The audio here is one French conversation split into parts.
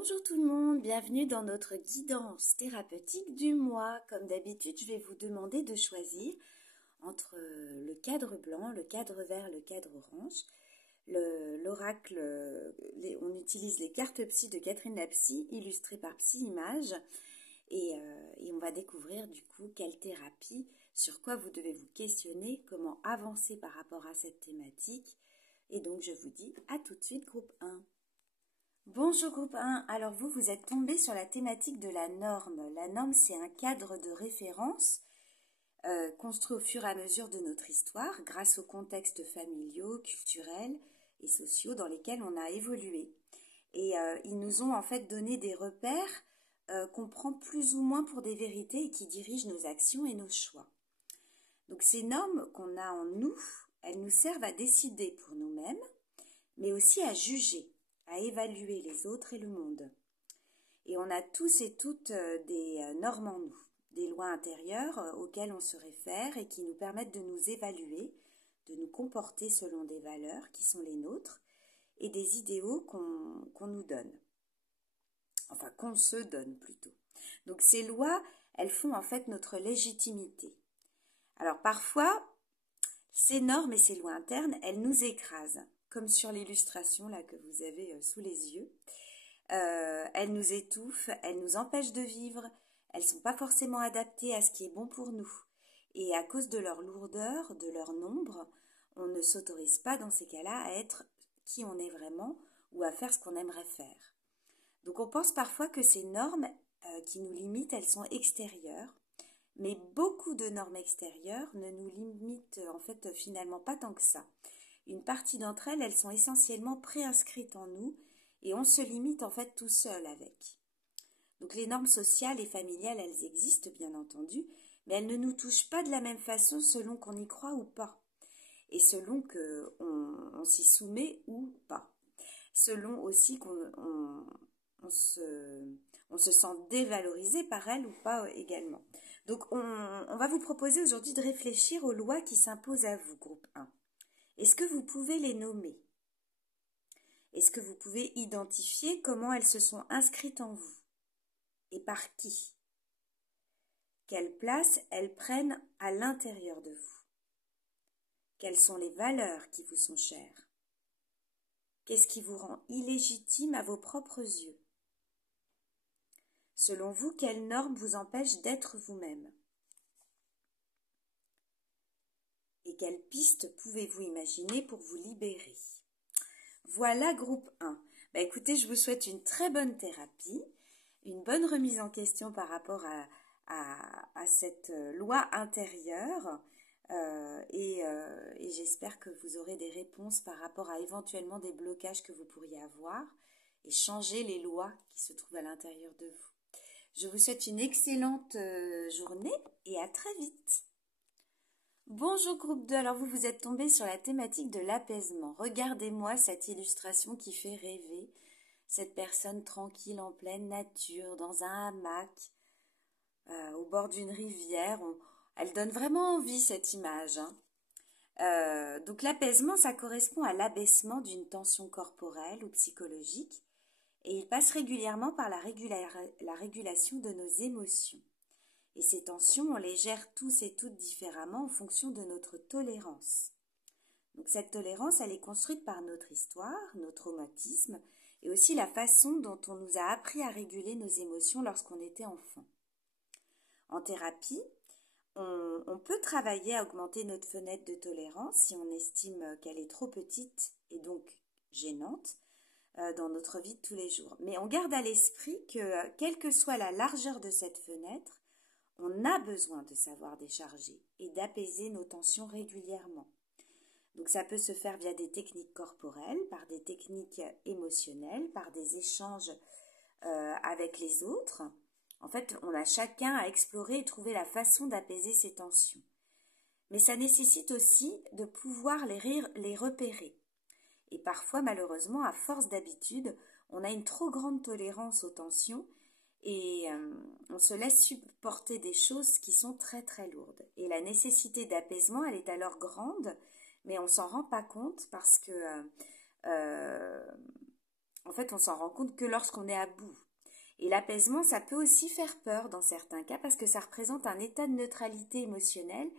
Bonjour tout le monde, bienvenue dans notre guidance thérapeutique du mois. Comme d'habitude, je vais vous demander de choisir entre le cadre blanc, le cadre vert, le cadre orange. L'oracle, on utilise les cartes psy de Catherine la Psy, illustrées par Psy Images. Et on va découvrir du coup quelle thérapie, sur quoi vous devez vous questionner, comment avancer par rapport à cette thématique. Et donc je vous dis à tout de suite, groupe 1. Bonjour groupe 1, alors vous êtes tombé sur la thématique de la norme. La norme, c'est un cadre de référence construit au fur et à mesure de notre histoire grâce aux contextes familiaux, culturels et sociaux dans lesquels on a évolué. Et ils nous ont en fait donné des repères qu'on prend plus ou moins pour des vérités et qui dirigent nos actions et nos choix. Donc ces normes qu'on a en nous, elles nous servent à décider pour nous-mêmes, mais aussi à juger, à évaluer les autres et le monde. Et on a tous et toutes des normes en nous, des lois intérieures auxquelles on se réfère et qui nous permettent de nous évaluer, de nous comporter selon des valeurs qui sont les nôtres et des idéaux qu'on nous donne. Enfin, qu'on se donne plutôt. Donc ces lois, elles font en fait notre légitimité. Alors parfois, ces normes et ces lois internes, elles nous écrasent, comme sur l'illustration là que vous avez sous les yeux. Elles nous étouffent, elles nous empêchent de vivre, elles ne sont pas forcément adaptées à ce qui est bon pour nous. Et à cause de leur lourdeur, de leur nombre, on ne s'autorise pas dans ces cas-là à être qui on est vraiment ou à faire ce qu'on aimerait faire. Donc on pense parfois que ces normes qui nous limitent, elles sont extérieures, mais beaucoup de normes extérieures ne nous limitent en fait finalement pas tant que ça. Une partie d'entre elles, elles sont essentiellement préinscrites en nous et on se limite en fait tout seul avec. Donc les normes sociales et familiales, elles existent bien entendu, mais elles ne nous touchent pas de la même façon selon qu'on y croit ou pas, et selon qu'on s'y soumet ou pas, selon aussi qu'on se sent dévalorisé par elles ou pas également. Donc on va vous proposer aujourd'hui de réfléchir aux lois qui s'imposent à vous, groupe 1. Est-ce que vous pouvez les nommer ? Est-ce que vous pouvez identifier comment elles se sont inscrites en vous ? Et par qui ? Quelle place elles prennent à l'intérieur de vous ? Quelles sont les valeurs qui vous sont chères ? Qu'est-ce qui vous rend illégitime à vos propres yeux ? Selon vous, quelles normes vous empêchent d'être vous-même ? Et quelles pistes pouvez-vous imaginer pour vous libérer ? Voilà groupe 1. Écoutez, je vous souhaite une très bonne thérapie, une bonne remise en question par rapport à cette loi intérieure et j'espère que vous aurez des réponses par rapport à éventuellement des blocages que vous pourriez avoir et changer les lois qui se trouvent à l'intérieur de vous. Je vous souhaite une excellente journée et à très vite. Bonjour groupe 2, alors vous êtes tombé sur la thématique de l'apaisement. Regardez-moi cette illustration qui fait rêver. Cette personne tranquille en pleine nature, dans un hamac, au bord d'une rivière. Elle donne vraiment envie cette image. Donc l'apaisement, ça correspond à l'abaissement d'une tension corporelle ou psychologique et il passe régulièrement par la régulation de nos émotions. Et ces tensions, on les gère tous et toutes différemment en fonction de notre tolérance. Donc cette tolérance, elle est construite par notre histoire, nos traumatismes, et aussi la façon dont on nous a appris à réguler nos émotions lorsqu'on était enfant. En thérapie, on peut travailler à augmenter notre fenêtre de tolérance si on estime qu'elle est trop petite et donc gênante dans notre vie de tous les jours. Mais on garde à l'esprit que, quelle que soit la largeur de cette fenêtre, on a besoin de savoir décharger et d'apaiser nos tensions régulièrement. Donc ça peut se faire via des techniques corporelles, par des techniques émotionnelles, par des échanges avec les autres. En fait, on a chacun à explorer et trouver la façon d'apaiser ces tensions. Mais ça nécessite aussi de pouvoir les repérer. Et parfois, malheureusement, à force d'habitude, on a une trop grande tolérance aux tensions et on se laisse supporter des choses qui sont très très lourdes. Et la nécessité d'apaisement, elle est alors grande, mais on ne s'en rend pas compte parce que En fait, on s'en rend compte que lorsqu'on est à bout. Et l'apaisement, ça peut aussi faire peur dans certains cas parce que ça représente un état de neutralité émotionnelle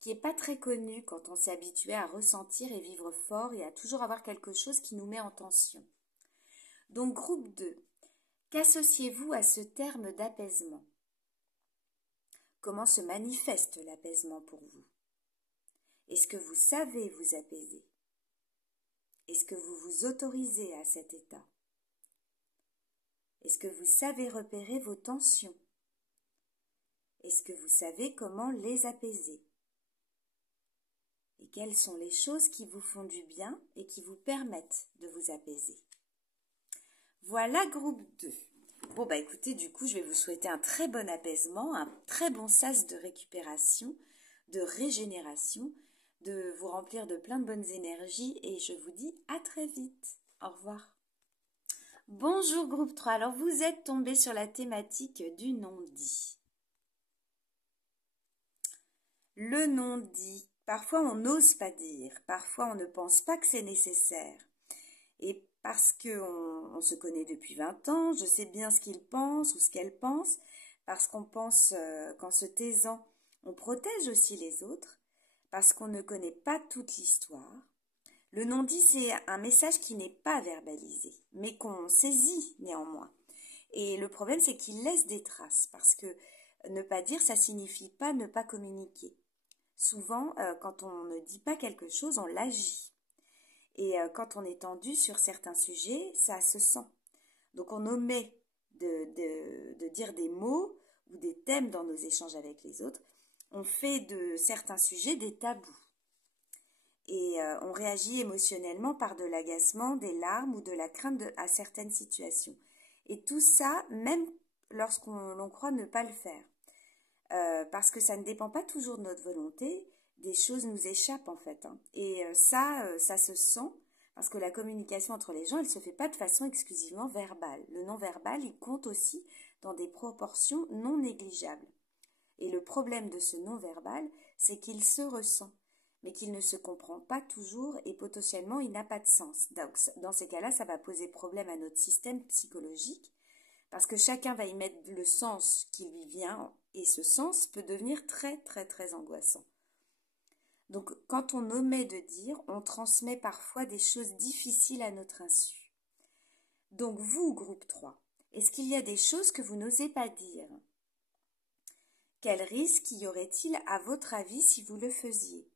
qui n'est pas très connu quand on s'est habitué à ressentir et vivre fort et à toujours avoir quelque chose qui nous met en tension. Donc groupe 2, qu'associez-vous à ce terme d'apaisement? Comment se manifeste l'apaisement pour vous? Est-ce que vous savez vous apaiser? Est-ce que vous vous autorisez à cet état? Est-ce que vous savez repérer vos tensions? Est-ce que vous savez comment les apaiser? Et quelles sont les choses qui vous font du bien et qui vous permettent de vous apaiser? Voilà groupe 2. Bon bah écoutez, du coup je vais vous souhaiter un très bon apaisement, un très bon sas de récupération, de régénération, de vous remplir de plein de bonnes énergies et je vous dis à très vite. Au revoir. Bonjour groupe 3, alors vous êtes tombé sur la thématique du non-dit. Le non-dit, parfois on n'ose pas dire, parfois on ne pense pas que c'est nécessaire. Et parce qu'on se connaît depuis 20 ans, je sais bien ce qu'il pense ou ce qu'elle pense, parce qu'on pense qu'en se taisant, on protège aussi les autres, parce qu'on ne connaît pas toute l'histoire. Le non-dit, c'est un message qui n'est pas verbalisé, mais qu'on saisit néanmoins. Et le problème, c'est qu'il laisse des traces, parce que ne pas dire, ça signifie pas ne pas communiquer. Souvent, quand on ne dit pas quelque chose, on l'agit. Et quand on est tendu sur certains sujets, ça se sent. Donc on omet de dire des mots ou des thèmes dans nos échanges avec les autres. On fait de certains sujets des tabous. Et on réagit émotionnellement par de l'agacement, des larmes ou de la crainte à certaines situations. Et tout ça, même lorsqu'on croit ne pas le faire. Parce que ça ne dépend pas toujours de notre volonté, des choses nous échappent en fait. Et ça se sent, parce que la communication entre les gens, elle ne se fait pas de façon exclusivement verbale. Le non-verbal, il compte aussi dans des proportions non négligeables. Et le problème de ce non-verbal, c'est qu'il se ressent, mais qu'il ne se comprend pas toujours et potentiellement il n'a pas de sens. Donc, dans ces cas-là, ça va poser problème à notre système psychologique, parce que chacun va y mettre le sens qui lui vient, et ce sens peut devenir très très très angoissant. Donc quand on omet de dire, on transmet parfois des choses difficiles à notre insu. Donc vous, groupe 3, est-ce qu'il y a des choses que vous n'osez pas dire? Quel risque y aurait-il à votre avis si vous le faisiez?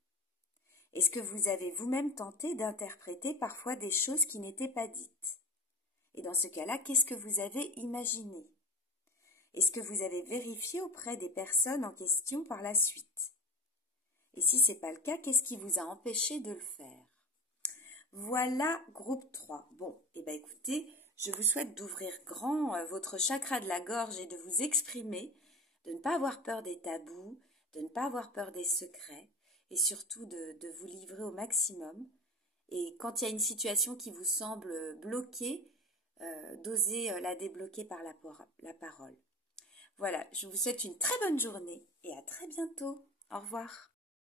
Est-ce que vous avez vous-même tenté d'interpréter parfois des choses qui n'étaient pas dites? Et dans ce cas-là, qu'est-ce que vous avez imaginé? Est-ce que vous avez vérifié auprès des personnes en question par la suite? Et si ce n'est pas le cas, qu'est-ce qui vous a empêché de le faire? Voilà, groupe 3. Bon, et bien écoutez, je vous souhaite d'ouvrir grand votre chakra de la gorge et de vous exprimer, de ne pas avoir peur des tabous, de ne pas avoir peur des secrets, et surtout de vous livrer au maximum. Et quand il y a une situation qui vous semble bloquée, d'oser la débloquer par la parole. Voilà, je vous souhaite une très bonne journée et à très bientôt. Au revoir.